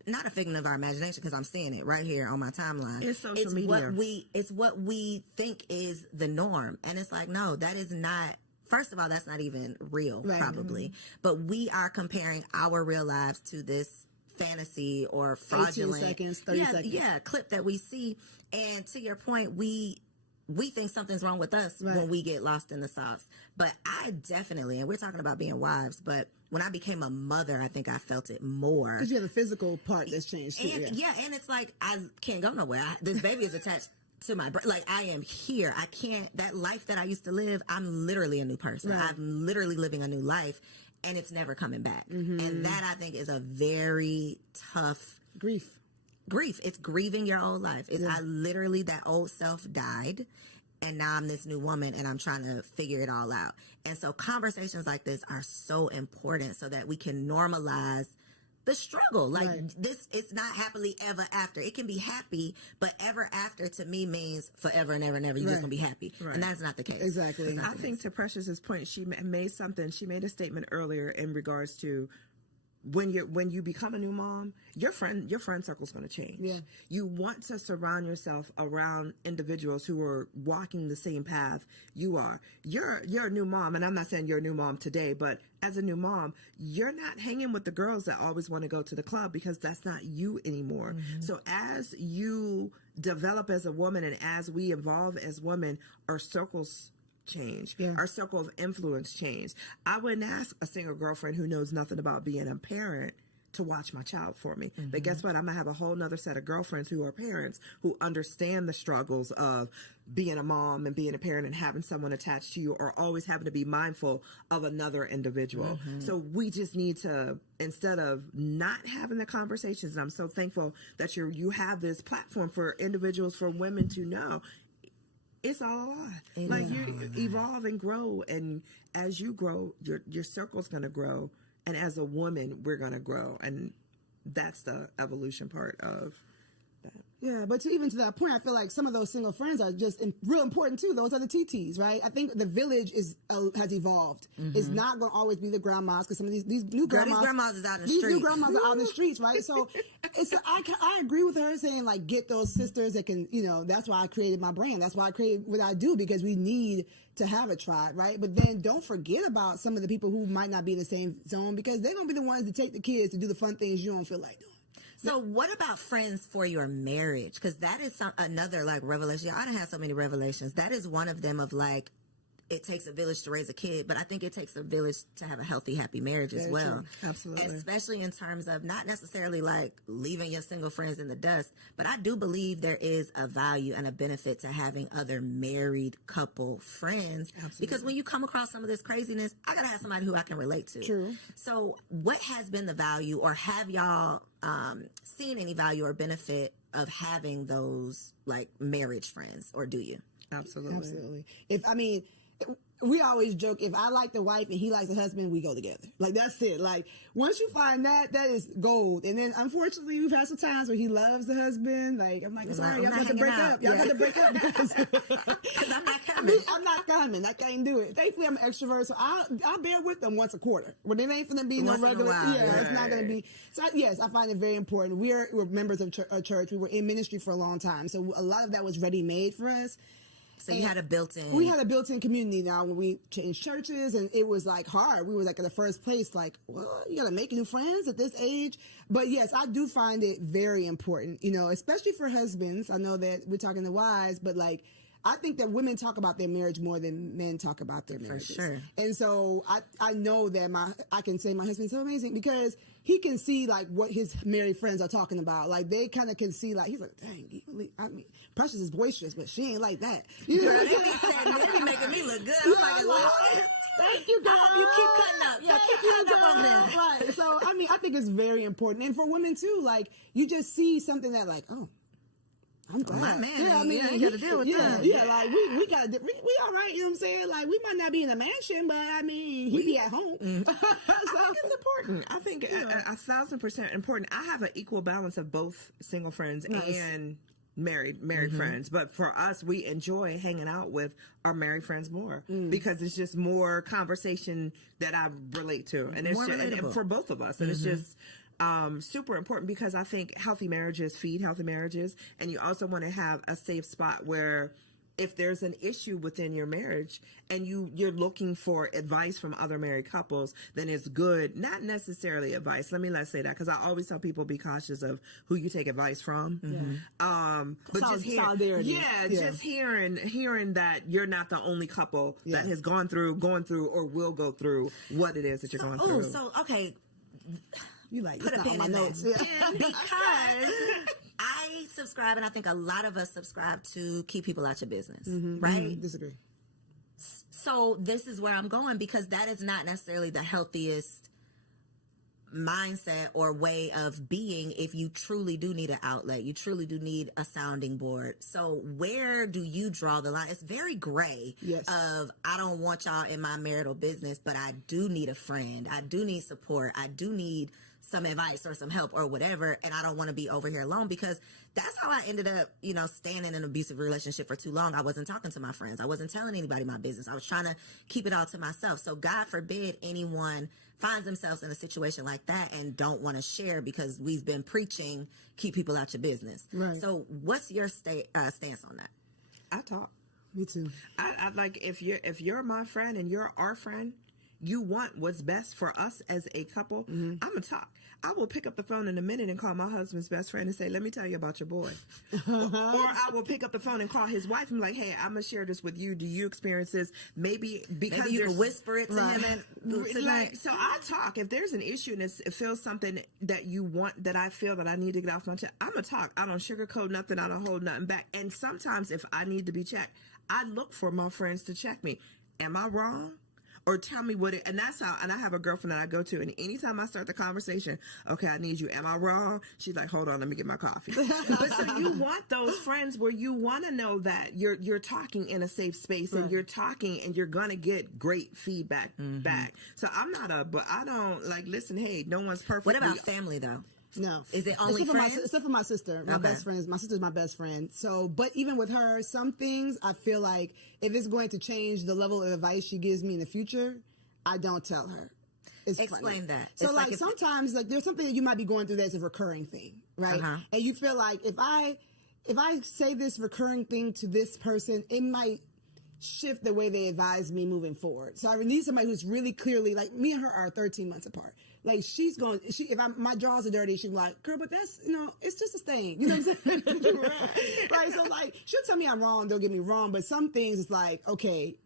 not a figment of our imagination, because I'm seeing it right here on my timeline. It's social media. It's what we think is the norm, and it's like, no, that is not. First of all, that's not even real, probably. But we are comparing our real lives to this fantasy or fraudulent 18 seconds, 30 seconds. clip that we see. And to your point, we think something's wrong with us when we get lost in the sauce. But I definitely, and we're talking about being wives, but when I became a mother, I think I felt it more. Because you have a physical part that's changed too. And it's like, I can't go nowhere. This baby is attached to my brain. Like, I am here. I can't, that life that I used to live, I'm literally a new person. Right. I'm literally living a new life, and it's never coming back. And that, I think, is a very tough Grief. It's grieving your old life. I literally, that old self died, and now I'm this new woman, and I'm trying to figure it all out. And so conversations like this are so important, so that we can normalize the struggle. Like, this, it's not happily ever after. It can be happy, but ever after to me means forever and ever and ever. You're just gonna be happy, and that's not the case. Exactly. I think to Precious's point, she made a statement earlier in regards to when you become a new mom, your friend circle is going to change. Yeah. You want to surround yourself around individuals who are walking the same path you are. You're a new mom, and I'm not saying you're a new mom today, but as a new mom, you're not hanging with the girls that always want to go to the club, because that's not you anymore. So as you develop as a woman, and as we evolve as women, our circles change. Our circle of influence change. I wouldn't ask a single girlfriend who knows nothing about being a parent to watch my child for me. But guess what? I'm going to have a whole nother set of girlfriends who are parents, who understand the struggles of being a mom and being a parent and having someone attached to you, or always having to be mindful of another individual. So we just need to, instead of not having the conversations, and I'm so thankful that you have this platform for individuals, for women to know, it's all a lie. Like, you evolve and grow, and as you grow, your circle's going to grow, and as a woman, we're going to grow, and that's the evolution part of that. Yeah, but even to that point, I feel like some of those single friends are just real important too. Those are the TTs, right? I think the village has evolved. It's not going to always be the grandmas, because some of these new grandmas, these grandmas is out in the these streets. new grandmas are out in the streets, right? So I agree with her saying, like, get those sisters that can, you know, that's why I created my brand. That's why I created what I do, because we need to have a tribe, right? But then don't forget about some of the people who might not be in the same zone, because they're going to be the ones to take the kids to do the fun things you don't feel like doing. So what about friends for your marriage? Because that is another, like, revelation. I done had so many revelations. That is one of them, of like, it takes a village to raise a kid, but I think it takes a village to have a healthy, happy marriage as well. True. Absolutely. Especially in terms of not necessarily like leaving your single friends in the dust, but I do believe there is a value and a benefit to having other married couple friends. Absolutely. Because when you come across some of this craziness, I gotta have somebody who I can relate to. True. So what has been the value, or have y'all seen any value or benefit of having those like marriage friends, or do you? Absolutely. We always joke, if I like the wife and he likes the husband, we go together. Like, that's it. Like, once you find that, that is gold. And then, unfortunately, we've had some times where he loves the husband. Like, I'm like, sorry, y'all got to break up. Y'all got to break up because I'm not coming. I'm not coming. I can't do it. Thankfully, I'm an extrovert, so I'll bear with them once a quarter. But it ain't finna be no Once in a regular. while, Yeah, it's not gonna be. So yes, I find it very important. We're members of church. We were in ministry for a long time, so a lot of that was ready made for us. So you had a built-in. We had a built-in community now when we changed churches, and it was like hard. We were like in the first place, like, well, you got to make new friends at this age. But yes, I do find it very important, you know, especially for husbands. I know that we're talking to wives, but like, I think that women talk about their marriage more than men talk about their marriages. For sure. And so I know that I can say my husband's so amazing because he can see like what his married friends are talking about. Like they kind of can see like, he's like, dang, Precious is boisterous, but she ain't like that. You know, Girl, they be making me look good. I'm like, as long as thank you, girl. you keep cutting up. Yeah, keep cutting up on there. Right. So I think it's very important, and for women too. Like you just see something that like, oh, I'm glad. My man, yeah, ain't got to deal with that. Yeah, like we got to, we all right. You know what I'm saying? Like we might not be in a mansion, but I mean, he be at home. I think it's important. I think 1,000% important. I have an equal balance of both single friends and married friends, but for us, we enjoy hanging out with our married friends more because it's just more conversation that I relate to, and it's just, and for both of us, and it's just super important because I think healthy marriages feed healthy marriages, and you also want to have a safe spot where if there's an issue within your marriage and you're looking for advice from other married couples, then it's good, not necessarily advice. Let's say that, because I always tell people be cautious of who you take advice from. But just just hearing that you're not the only couple that has gone through or will go through what it is that you're going through. So okay. You like put a pin on my in notes. that. Because I subscribe, and I think a lot of us subscribe to keep people out your business, right? Disagree. So this is where I'm going, because that is not necessarily the healthiest mindset or way of being if you truly do need an outlet. You truly do need a sounding board. So where do you draw the line? It's very gray of, I don't want y'all in my marital business, but I do need a friend. I do need support. I do need some advice or some help or whatever, and I don't want to be over here alone, because that's how I ended up, staying in an abusive relationship for too long. I wasn't talking to my friends. I wasn't telling anybody my business. I was trying to keep it all to myself. So God forbid anyone finds themselves in a situation like that and don't want to share, because we've been preaching, keep people out your business. Right. So what's your stance on that? I talk. Me too. I like, if you're my friend and you're our friend, you want what's best for us as a couple, I'm going to talk. I will pick up the phone in a minute and call my husband's best friend and say, let me tell you about your boy. Or I will pick up the phone and call his wife and be like, hey, I'm going to share this with you. Do you experience this? Maybe because you can whisper it to him. And so I talk. If there's an issue and it feels something that you want, that I feel that I need to get off my chest, I'm going to talk. I don't sugarcoat nothing. I don't hold nothing back. And sometimes if I need to be checked, I look for my friends to check me. Am I wrong? Or tell me and that's how, and I have a girlfriend that I go to, and anytime I start the conversation, okay, I need you. Am I wrong? She's like, hold on, let me get my coffee. But so you want those friends where you want to know that you're talking in a safe space, and you're talking and you're going to get great feedback back. So but I don't listen, hey, no one's perfect. What about family though? No. Is it only friends? Except for my sister. My best friend my sister's my best friend. So, but even with her, some things I feel like if it's going to change the level of advice she gives me in the future, I don't tell her. Explain that. So it's sometimes there's something that you might be going through that's a recurring thing, right? And you feel like if I say this recurring thing to this person, it might shift the way they advise me moving forward. So I need somebody who's really clearly, like, me and her are 13 months apart. Like, my drawers are dirty, she's like, girl, but that's, it's just a stain. You know what I'm saying? Right. So she'll tell me I'm wrong, don't get me wrong, but some things it's like, okay,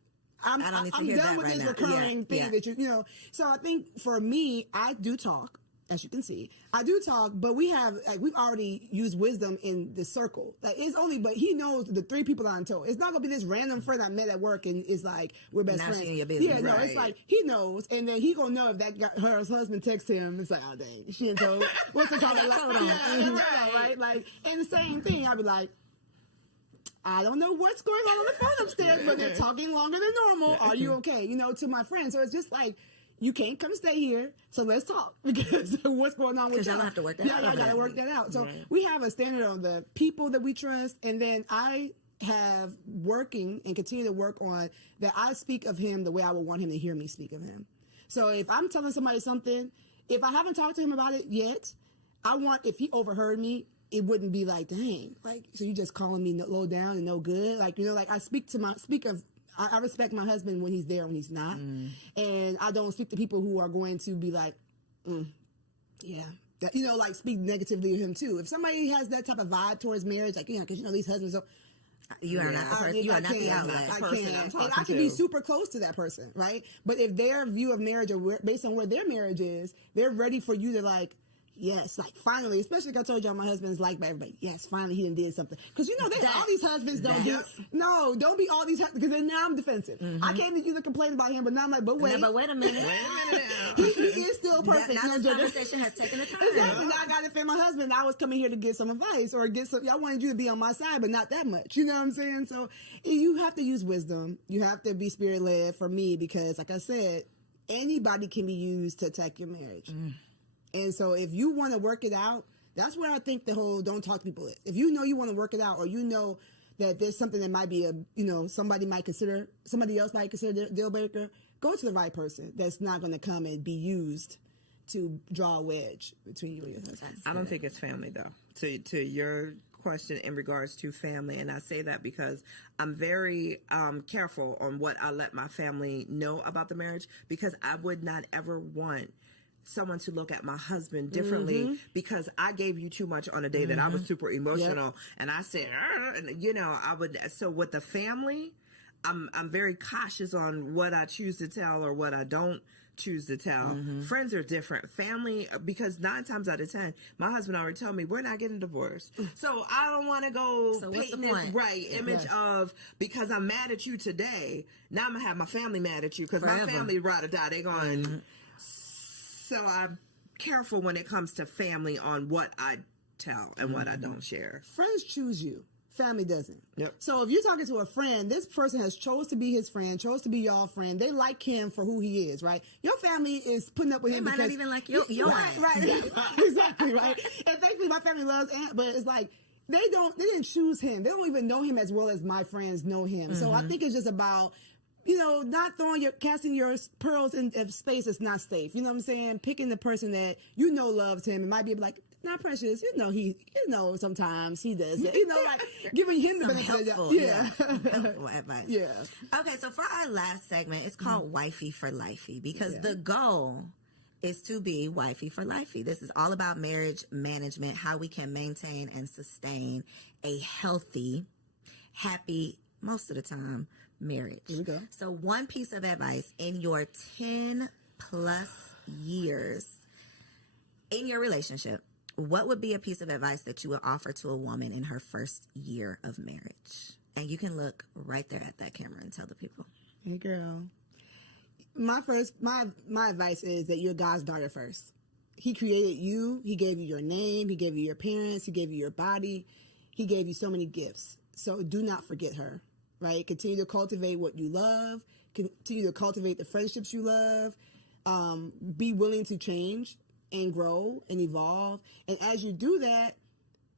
I'm I don't need to I'm hear done that with right this now. recurring thing Yeah. that you know. So I think for me, I do talk. As you can see, I do talk, but we've already used wisdom in the circle. Like it's only, but he knows the 3 people I'm told. It's not gonna be this random friend I met at work and is like we're best Now friends. she in your business. Yeah, no, it's Right. like he knows, and then he gonna know if that guy, her husband texts him. It's like, oh dang, she didn't told. What's the call? Like, Hold on. yeah, right? Like, and the same thing. I'd be like, I don't know what's going on the phone upstairs, but they're talking longer than normal. Are you okay? You know, to my friends. So it's just like, you can't come stay here, so let's talk because what's going on with 'Cause y'all y'all? have to work that out. Yeah, y'all gotta work that out. So we have a standard on the people that we trust, and then I have working and continue to work on that. I speak of him the way I would want him to hear me speak of him. So if I'm telling somebody something, if I haven't talked to him about it yet, I want, if he overheard me, it wouldn't be like, dang, like, so you just calling me low down and no good. Like, you know, like I I respect my husband when he's there, when he's not. And I don't speak to people who are going to be like, yeah. That, you know, like speak negatively of him too. If somebody has that type of vibe towards marriage, like, because you know, these husbands are, You are not the person. You are not the outlet. I person I'm can't. talking And I can to. be super close to that person, right? But if their view of marriage or based on where their marriage is, they're ready for you to like, yes, like finally, especially like I told y'all, my husband's liked by everybody. Yes, finally he did something. Because you know, all these husbands don't do. No, don't be all these because then now I'm defensive. I came to you to complain about him, but now I'm like, but wait, No, but wait a minute. he is still perfect. Now No, this Georgia. conversation has taken the time. Exactly. Now I got to defend my husband. I was coming here to get some advice or get some. I wanted you to be on my side, but not that much. You know what I'm saying? So you have to use wisdom. You have to be spirit led for me because, like I said, anybody can be used to attack your marriage. And so if you want to work it out, that's where I think the whole don't talk to people is. If you know you want to work it out, or you know that there's something that might be somebody else might consider a deal breaker, go to the right person that's not going to come and be used to draw a wedge between you and your husband. I don't think it's family though. To your question in regards to family, and I say that because I'm very careful on what I let my family know about the marriage, because I would not ever want someone to look at my husband differently because I gave you too much on a day that I was super emotional and I said, and you know, I would. So with the family, I'm very cautious on what I choose to tell or what I don't choose to tell. Friends are different. Family, because 9 times out of 10, my husband already told me we're not getting divorced. So I don't want to go So what's paint the this point? image of, because I'm mad at you today, now I'm gonna have my family mad at you because my Forever. family ride or die. They're going. So I'm careful when it comes to family on what I tell and what I don't share. Friends choose you. Family doesn't. Yep. So if you're talking to a friend, this person has chose to be his friend, chose to be your friend. They like him for who he is, right? Your family is putting up with him might not because even like your right, ass. right, exactly, right. And thankfully, my family loves Ant, but it's like they didn't choose him. They don't even know him as well as my friends know him. So I think it's just about, you know, not casting your pearls in space that's not safe. You know what I'm saying? Picking the person that you know loves him and might be like, not Precious. You know, sometimes he does it. You know, like giving him the Some benefit of the helpful, yeah. helpful advice. Yeah. Okay, so for our last segment, it's called Wifey for Lifey because the goal is to be wifey for lifey. This is all about marriage management, how we can maintain and sustain a healthy, happy, most of the time, marriage. Here we go. So one piece of advice in your 10 plus years in your relationship, what would be a piece of advice that you would offer to a woman in her first year of marriage? And you can look right there at that camera and tell the people. Hey, girl. My advice is that you're God's daughter first. He created you. He gave you your name. He gave you your parents. He gave you your body. He gave you so many gifts. So do not forget her, right? Continue to cultivate what you love. Continue to cultivate the friendships you love. Be willing to change and grow and evolve. And as you do that,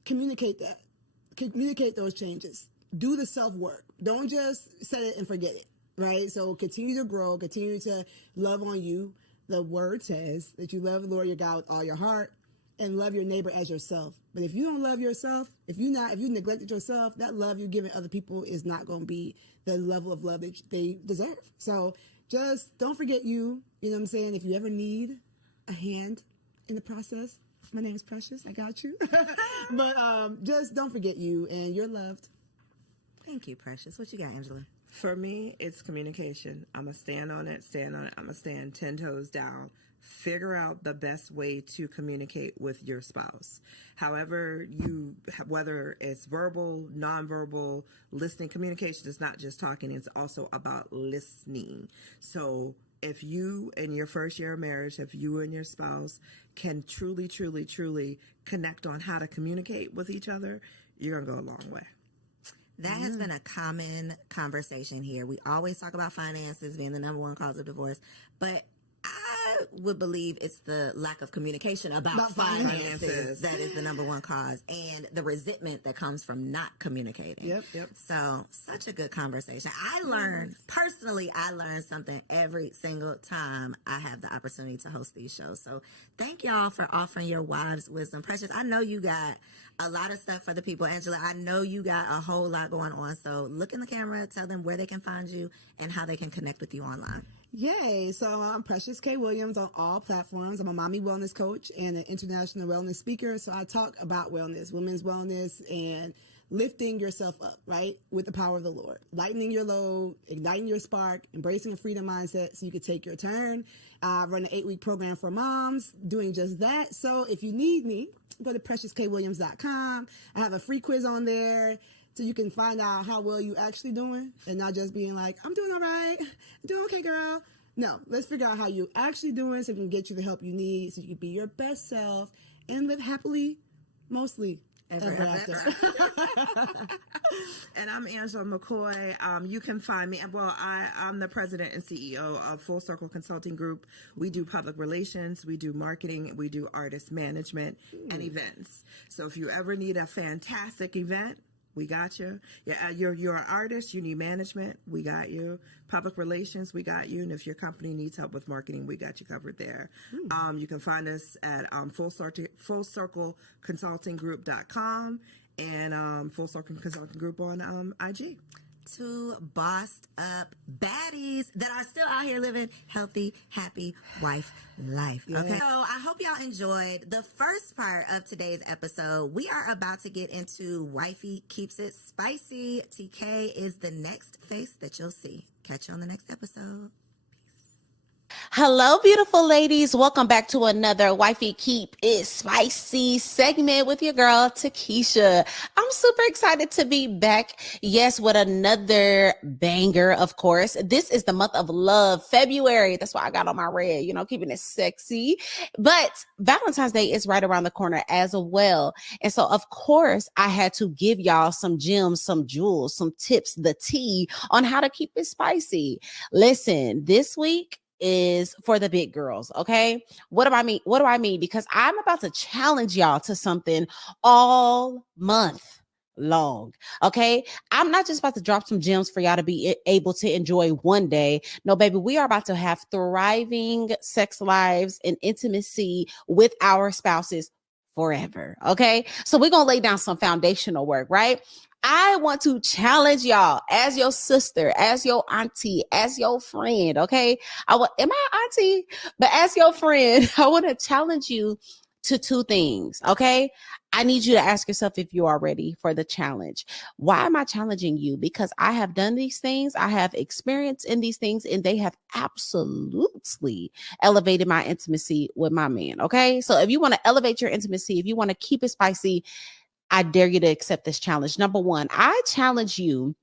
communicate that. Communicate those changes. Do the self-work. Don't just set it and forget it, right? So continue to grow, continue to love on you. The word says that you love the Lord your God with all your heart and love your neighbor as yourself. But if you don't love yourself, if you neglected yourself, that love you're giving other people is not going to be the level of love that they deserve. So just don't forget you. You know what I'm saying? If you ever need a hand in the process, my name is Precious. I got you. But just don't forget you, and you're loved. Thank you, Precious. What you got, Angela? For me, it's communication. I'm going to stand on it. I'm going to stand 10 toes down. Figure out the best way to communicate with your spouse. However, whether it's verbal, nonverbal, listening, communication is not just talking, it's also about listening. So if you, in your first year of marriage, if you and your spouse can truly, truly, truly connect on how to communicate with each other, you're going to go a long way. That has been a common conversation here. We always talk about finances being the number one cause of divorce, but I would believe it's the lack of communication about finances that is the number one cause, and the resentment that comes from not communicating. Yep. So, such a good conversation. I learned something every single time I have the opportunity to host these shows. So, thank y'all for offering your wives' wisdom. Precious, I know you got a lot of stuff for the people. Angela, I know you got a whole lot going on. So, look in the camera, tell them where they can find you and how they can connect with you online. Yay. So I'm Precious K. Williams on all platforms. I'm a mommy wellness coach and an international wellness speaker. So I talk about wellness, women's wellness, and lifting yourself up, right? With the power of the Lord, lightening your load, igniting your spark, embracing a freedom mindset so you can take your turn. I run an 8-week program for moms doing just that. So if you need me, go to PreciousKWilliams.com. I have a free quiz on there, so you can find out how well you actually doing and not just being like, I'm doing all right. I'm doing okay, girl. No, let's figure out how you actually doing so we can get you the help you need so you can be your best self and live happily, mostly ever after. And I'm Angela McCoy. You can find me. Well, I'm the president and CEO of Full Circle Consulting Group. We do public relations, we do marketing, we do artist management and events. So if you ever need a fantastic event, we got you. Yeah, you're an artist, you need management, we got you. Public relations, we got you. And if your company needs help with marketing, we got you covered there. You can find us at fullcircleconsultinggroup.com and Full Circle Consulting Group on IG. Two bossed up baddies that are still out here living healthy, happy wife life. Okay. So I hope y'all enjoyed the first part of today's episode. We are about to get into Wifey Keeps It Spicy. TK is the next face that you'll see. Catch you on the next episode. Hello, beautiful ladies. Welcome back to another Wifey Keep It Spicy segment with your girl, Takesha. I'm super excited to be back. Yes, with another banger, of course. This is the month of love, February. That's why I got on my red, keeping it sexy. But Valentine's Day is right around the corner as well. And so, of course, I had to give y'all some gems, some jewels, some tips, the tea on how to keep it spicy. Listen, this week is for the big girls. Okay. What do I mean? Because I'm about to challenge y'all to something all month long. Okay. I'm not just about to drop some gems for y'all to be able to enjoy one day. No, baby, we are about to have thriving sex lives and intimacy with our spouses forever. Okay. So we're going to lay down some foundational work, right? I want to challenge y'all as your sister, as your auntie, as your friend. Okay. Am I auntie? But as your friend, I want to challenge you to two things. Okay. I need you to ask yourself if you are ready for the challenge. Why am I challenging you? Because I have done these things. I have experience in these things, and they have absolutely elevated my intimacy with my man. Okay. So if you want to elevate your intimacy, if you want to keep it spicy, I dare you to accept this challenge. Number one, I challenge you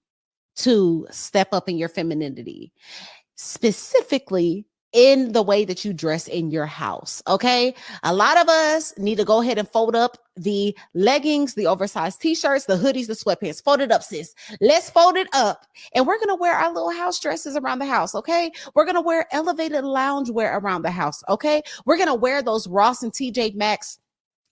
to step up in your femininity, specifically in the way that you dress in your house. Okay. A lot of us need to go ahead and fold up the leggings, the oversized t-shirts, the hoodies, the sweatpants. Fold it up, sis. Let's fold it up. And we're going to wear our little house dresses around the house. Okay. We're going to wear elevated loungewear around the house. Okay. We're going to wear those Ross and TJ Maxx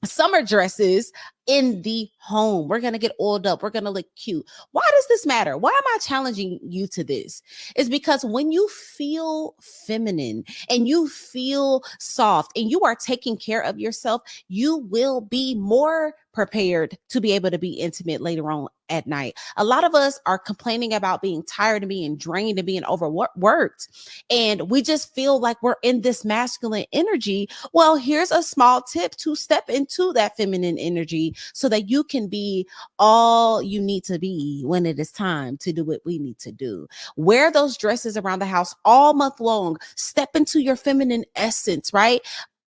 summer dresses in the home. We're going to get oiled up. We're going to look cute. Why does this matter? Why am I challenging you to this? It's because when you feel feminine and you feel soft and you are taking care of yourself, you will be more prepared to be able to be intimate later on at night. A lot of us are complaining about being tired and being drained and being overworked. And we just feel like we're in this masculine energy. Well, here's a small tip to step into that feminine energy so that you can be all you need to be when it is time to do what we need to do. Wear those dresses around the house all month long. Step into your feminine essence, right?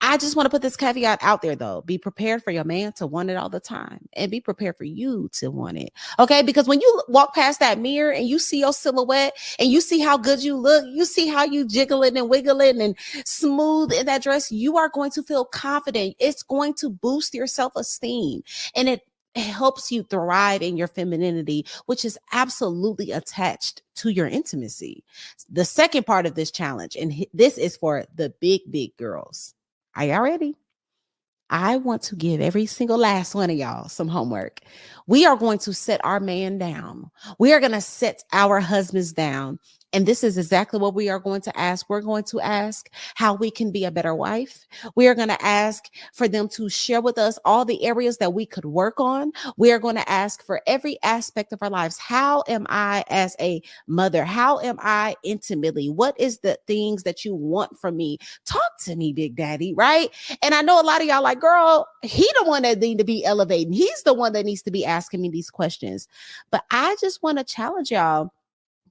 I just want to put this caveat out there though. Be prepared for your man to want it all the time, and be prepared for you to want it. Okay. Because when you walk past that mirror and you see your silhouette and you see how good you look, you see how you jiggling and wiggling and smooth in that dress, you are going to feel confident. It's going to boost your self-esteem, and it helps you thrive in your femininity, which is absolutely attached to your intimacy. The second part of this challenge, and this is for the big girls. Are y'all ready? I want to give every single last one of y'all some homework. We are going to set our man down. We are going to set our husbands down. And this is exactly what we are going to ask. We're going to ask how we can be a better wife. We are going to ask for them to share with us all the areas that we could work on. We are going to ask for every aspect of our lives. How am I as a mother? How am I intimately? What is the things that you want from me? Talk to me, Big Daddy, right? And I know a lot of y'all like, girl, he the one that need to be elevating. He's the one that needs to be asking me these questions. But I just want to challenge y'all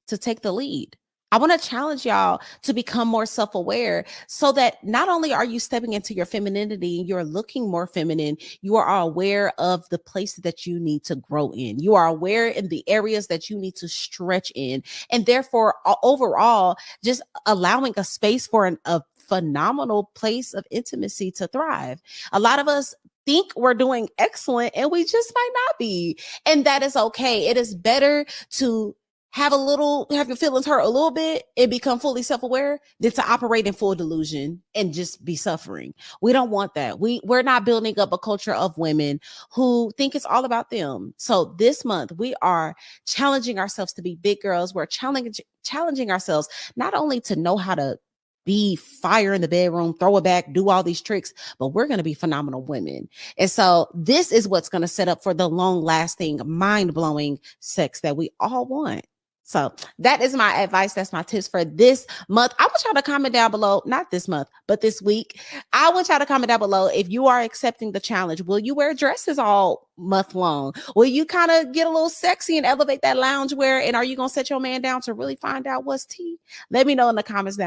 to take the lead. I want to challenge y'all to become more self-aware so that not only are you stepping into your femininity, you're looking more feminine, you are aware of the places that you need to grow in. You are aware in the areas that you need to stretch in. And therefore, overall, just allowing a space for a phenomenal place of intimacy to thrive. A lot of us think we're doing excellent and we just might not be. And that is okay. It is better to have your feelings hurt a little bit and become fully self-aware than to operate in full delusion and just be suffering. We don't want that. We're not building up a culture of women who think it's all about them. So this month we are challenging ourselves to be big girls. We're challenging ourselves not only to know how to be fire in the bedroom, throw it back, do all these tricks, but we're going to be phenomenal women. And so this is what's going to set up for the long-lasting, mind-blowing sex that we all want. So that is my advice. That's my tips for this month. I want y'all to comment down below, not this month, but this week. I want y'all to comment down below if you are accepting the challenge. Will you wear dresses all month long? Will you kind of get a little sexy and elevate that loungewear? And are you going to set your man down to really find out what's tea? Let me know in the comments down.